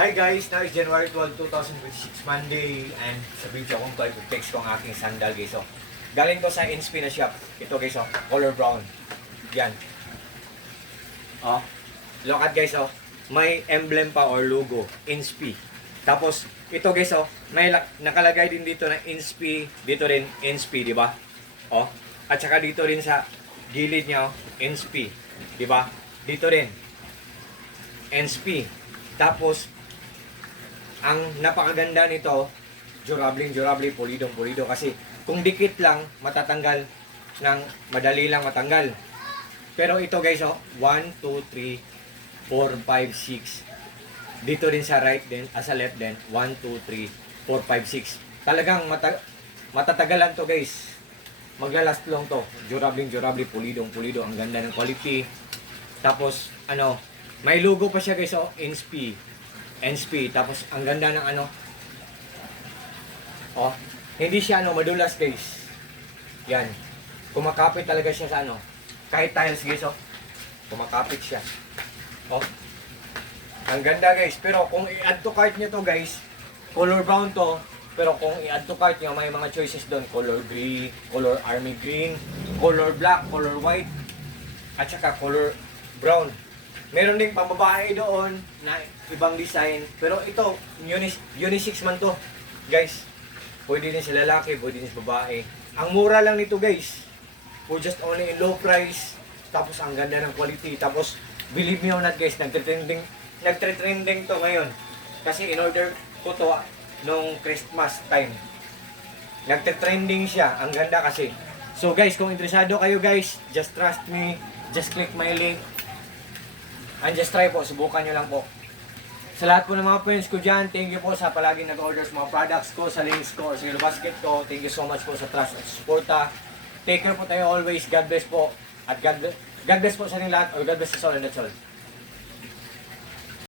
Hi guys, now is January 12, 2026, Monday, and sa video kong to, i-text ko ang aking sandal guys. So, galing to sa Inspi na shop. Ito guys, oh, color brown. Yan. Oh, look at guys, oh, may emblem pa or logo, Inspi. Tapos, ito guys, oh, may nakalagay din dito na Inspi, dito rin Inspi, di ba? Oh, at saka dito rin sa gilid niya, oh, Inspi, di ba? Dito rin, Inspi. Tapos, ang napakaganda nito, durable, pulido kasi kung dikit lang, matatanggal ng madali lang matanggal. Pero ito guys, oh, 1, 2, 3, 4, 5, 6. Dito rin sa right din, sa left din, 1, 2, 3, 4, 5, 6. Talagang matatagalan to guys. Maglalast long to. Durable, pulido. Ang ganda ng quality. Tapos, may logo pa siya guys, oh, Inspi. Tapos, ang ganda ng oh, hindi siya madulas guys. Yan. Kumakapit talaga siya sa kahit tiles guys, oh. Kumakapit siya. Oh. Ang ganda guys. Pero kung i-add to cart nyo to guys, color brown to. Pero kung i-add to cart nyo, may mga choices doon. Color gray, color army green, color black, color white, at saka color brown. Meron ding pambabae doon na ibang design. Pero ito, unisex man to. Guys, pwede din sa lalaki, pwede din sa babae. Ang mura lang nito guys. For just only in low price. Tapos ang ganda ng quality. Tapos, believe me or not guys, nagtre-trending to ngayon. Kasi in order ko to nung Christmas time. Nagtre-trending siya. Ang ganda kasi. So guys, kung interesado kayo guys, just trust me. Just click my link. And just try po, subukan nyo lang po. Sa lahat po ng mga friends ko dyan, thank you po sa palaging nag-order sa mga products ko, sa links ko, sa Yellow Basket ko. Thank you so much po sa trust at suporta. Take care po tayo always. God bless po. At God bless po sa inyong lahat. Or God bless us all and that's all.